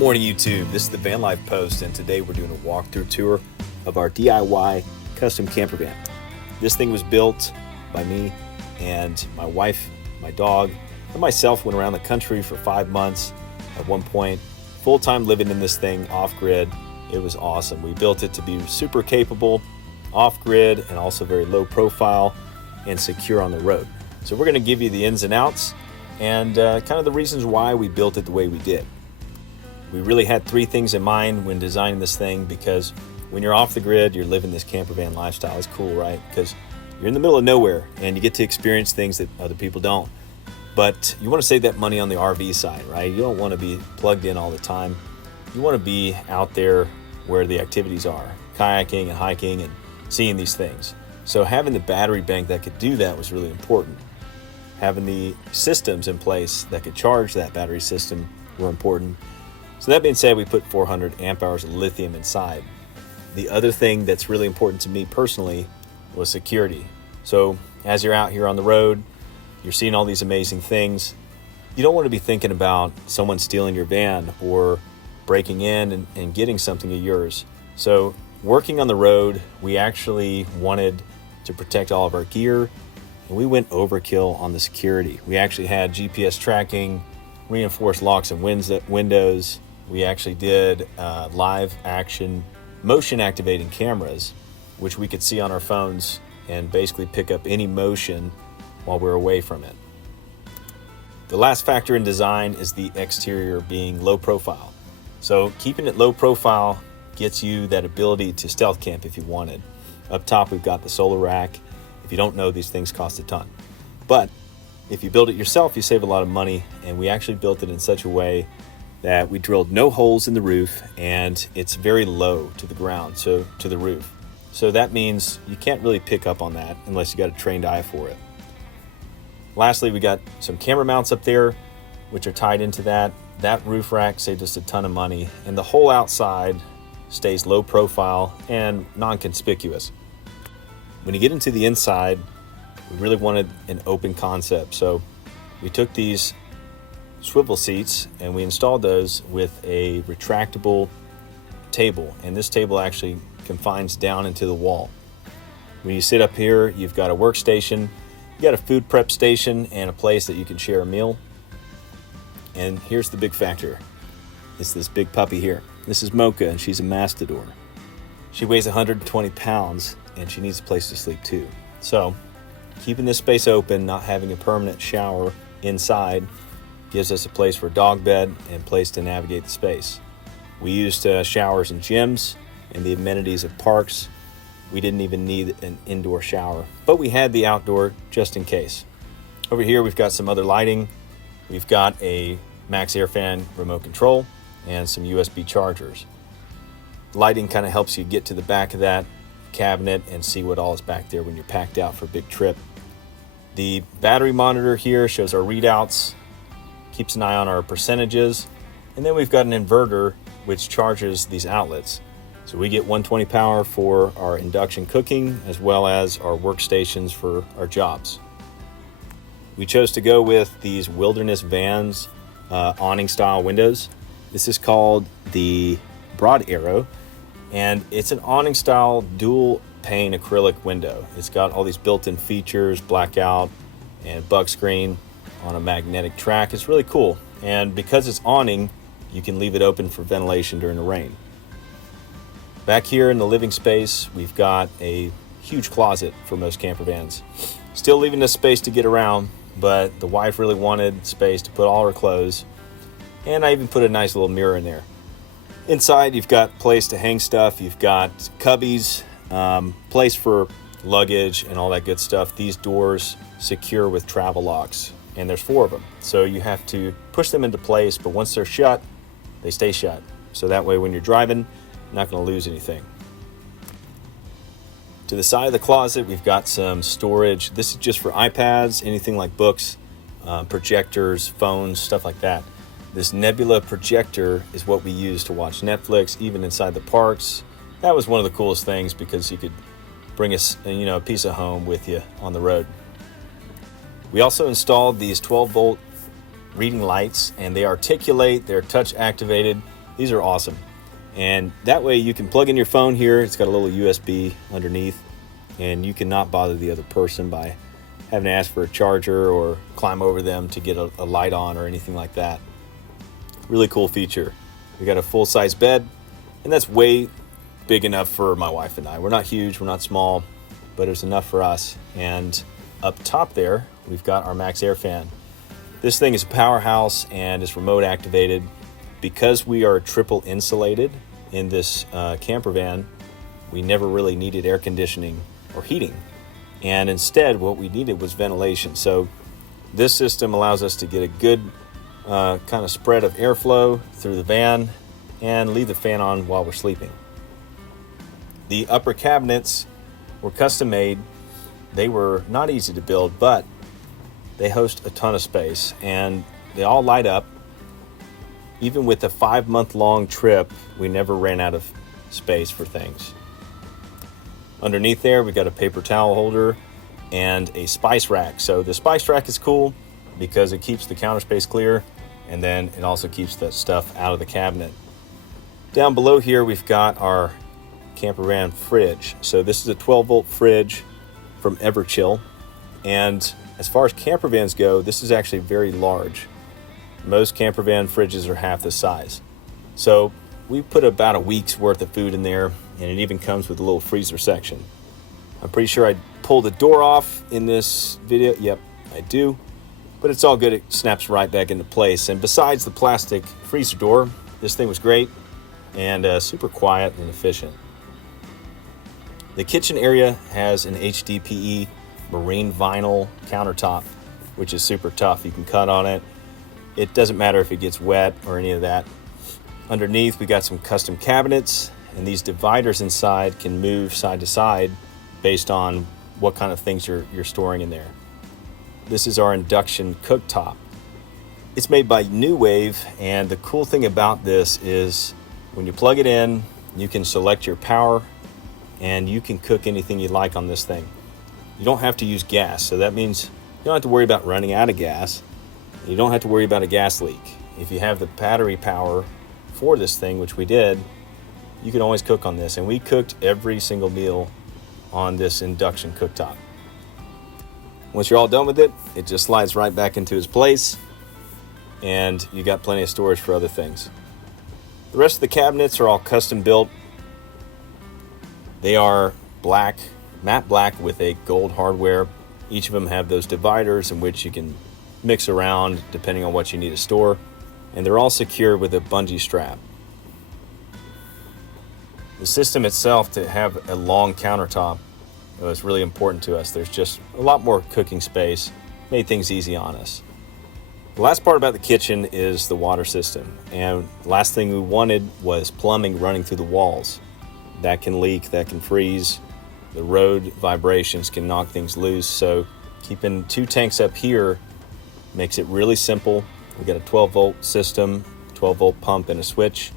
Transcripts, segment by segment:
morning, YouTube. This is the Van Life Post, and today we're doing a walkthrough tour of our DIY custom camper van. This thing was built by me and my wife, my dog, and myself. Went around the country for 5 months at one point, full-time living in this thing off-grid. It was awesome. We built it to be super capable, off-grid, and also very low profile and secure on the road. So we're going to give you the ins and outs and kind of the reasons why we built it the way we did. We really had 3 things in mind when designing this thing, because when you're off the grid, you're living this camper van lifestyle. It's cool, right? Because you're in the middle of nowhere and you get to experience things that other people don't. But you want to save that money on the RV side, right? You don't want to be plugged in all the time. You want to be out there where the activities are, kayaking and hiking and seeing these things. So having the battery bank that could do that was really important. Having the systems in place that could charge that battery system were important. So that being said, we put 400 amp hours of lithium inside. The other thing that's really important to me personally was security. So as you're out here on the road, you're seeing all these amazing things. You don't want to be thinking about someone stealing your van or breaking in and getting something of yours. So working on the road, we actually wanted to protect all of our gear, and we went overkill on the security. We actually had GPS tracking, reinforced locks and windows. We actually did live action motion activating cameras, which we could see on our phones and basically pick up any motion while we're away from it. The last factor in design is the exterior being low profile. So keeping it low profile gets you that ability to stealth camp if you wanted. Up top, we've got the solar rack. If you don't know, these things cost a ton. But if you build it yourself, you save a lot of money, and we actually built it in such a way that we drilled no holes in the roof, and it's very low to the ground, so to the roof. So that means you can't really pick up on that unless you got a trained eye for it. Lastly, we got some camera mounts up there, which are tied into that. That roof rack saved us a ton of money, and the whole outside stays low profile and non-conspicuous. When you get into the inside, we really wanted an open concept. So we took these swivel seats and we installed those with a retractable table, and this table actually confines down into the wall. When you sit up here, you've got a workstation, you got a food prep station, and a place that you can share a meal. And here's the big factor. It's this big puppy here. This is Mocha, and she's a mastador. She weighs 120 pounds and she needs a place to sleep too. So keeping this space open, not having a permanent shower inside, gives us a place for a dog bed and place to navigate the space. We used showers in gyms and the amenities of parks. We didn't even need an indoor shower, but we had the outdoor just in case. Over here, we've got some other lighting. We've got a Max Air Fan remote control and some USB chargers. Lighting kind of helps you get to the back of that cabinet and see what all is back there when you're packed out for a big trip. The battery monitor here shows our readouts, keeps an eye on our percentages, and then we've got an inverter which charges these outlets. So we get 120 power for our induction cooking as well as our workstations for our jobs. We chose to go with these Wilderness Vans awning style windows. This is called the Broad Arrow, and it's an awning style dual pane acrylic window. It's got all these built-in features, blackout and bug screen on a magnetic track. It's really cool, and because it's awning, you can leave it open for ventilation during the rain. Back here in the living space, we've got a huge closet for most camper vans. Still leaving us space to get around, but the wife really wanted space to put all her clothes, and I even put a nice little mirror in there. Inside, you've got place to hang stuff. You've got cubbies, place for luggage and all that good stuff. These doors secure with travel locks, and there's 4 of them. So you have to push them into place, but once they're shut, they stay shut. So that way when you're driving, you're not going to lose anything. To the side of the closet, we've got some storage. This is just for iPads, anything like books, projectors, phones, stuff like that. This Nebula projector is what we use to watch Netflix, even inside the parks. That was one of the coolest things because you could bring a piece of home with you on the road. We also installed these 12-volt reading lights, and they articulate, they're touch activated. These are awesome. And that way you can plug in your phone here. It's got a little USB underneath, and you cannot bother the other person by having to ask for a charger or climb over them to get a light on or anything like that. Really cool feature. We got a full-size bed, and that's way big enough for my wife and I. We're not huge, we're not small, but it's enough for us. And up top there, we've got our Max Air fan. This thing is a powerhouse and it's remote activated. Because we are triple insulated in this camper van, we never really needed air conditioning or heating. And instead, what we needed was ventilation. So this system allows us to get a good kind of spread of airflow through the van and leave the fan on while we're sleeping. The upper cabinets were custom made. They were not easy to build, but they host a ton of space and they all light up. Even with a 5-month-long trip, we never ran out of space for things. Underneath there, we've got a paper towel holder and a spice rack. So the spice rack is cool because it keeps the counter space clear, and then it also keeps the stuff out of the cabinet. Down below here, we've got our Campervan fridge. So this is a 12-volt fridge from Everchill. And as far as campervans go, this is actually very large. Most campervan fridges are half the size. So we put about a week's worth of food in there, and it even comes with a little freezer section. I'm pretty sure I pulled the door off in this video. Yep, I do. But it's all good. It snaps right back into place. And besides the plastic freezer door, this thing was great and super quiet and efficient. The kitchen area has an HDPE marine vinyl countertop, which is super tough. You can cut on it. It doesn't matter if it gets wet or any of that. Underneath, we got some custom cabinets, and these dividers inside can move side to side based on what kind of things you're storing in there. This is our induction cooktop. It's made by New Wave, and the cool thing about this is when you plug it in, you can select your power, and you can cook anything you like on this thing. You don't have to use gas, so that means you don't have to worry about running out of gas. You don't have to worry about a gas leak. If you have the battery power for this thing, which we did, you can always cook on this. And we cooked every single meal on this induction cooktop. Once you're all done with it, it just slides right back into its place, and you got plenty of storage for other things. The rest of the cabinets are all custom built. They are black, matte black with a gold hardware. Each of them have those dividers in which you can mix around depending on what you need to store, and they're all secured with a bungee strap. The system itself, to have a long countertop, was really important to us. There's just a lot more cooking space, made things easy on us. The last part about the kitchen is the water system, and the last thing we wanted was plumbing running through the walls. That can leak, that can freeze. The road vibrations can knock things loose, so keeping 2 tanks up here makes it really simple. We got a 12-volt system, 12-volt pump, and a switch,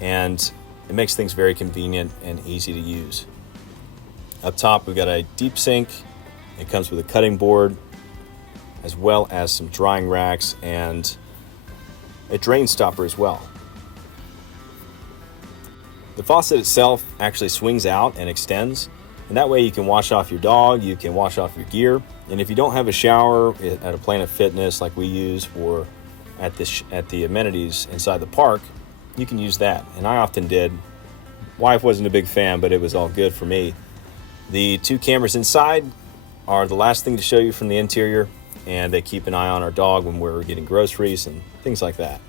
and it makes things very convenient and easy to use. Up top, we've got a deep sink. It comes with a cutting board, as well as some drying racks and a drain stopper as well. The faucet itself actually swings out and extends, and that way you can wash off your dog, you can wash off your gear. And if you don't have a shower at a Planet Fitness like we use, or at the amenities inside the park, you can use that. And I often did. Wife wasn't a big fan, but it was all good for me. The 2 cameras inside are the last thing to show you from the interior, and they keep an eye on our dog when we're getting groceries and things like that.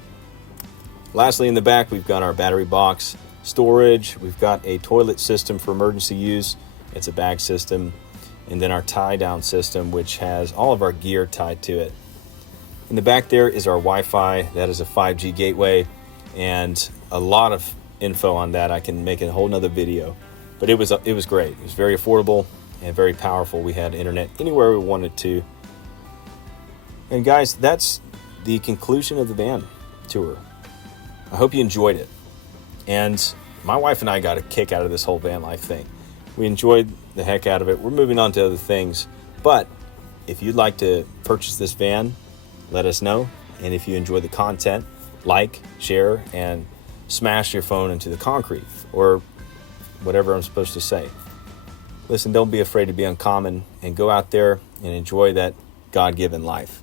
Lastly, in the back, we've got our battery box, storage. We've got a toilet system for emergency use. It's a bag system. And then our tie-down system, which has all of our gear tied to it. In the back there is our Wi-Fi. That is a 5G gateway, and a lot of info on that. I can make a whole nother video, but it was great. It was very affordable and very powerful. We had internet anywhere we wanted to. And guys, that's the conclusion of the van tour. I hope you enjoyed it. And my wife and I got a kick out of this whole van life thing. We enjoyed the heck out of it. We're moving on to other things. But if you'd like to purchase this van, let us know. And if you enjoy the content, like, share, and smash your phone into the concrete, or whatever I'm supposed to say. Listen, don't be afraid to be uncommon and go out there and enjoy that God-given life.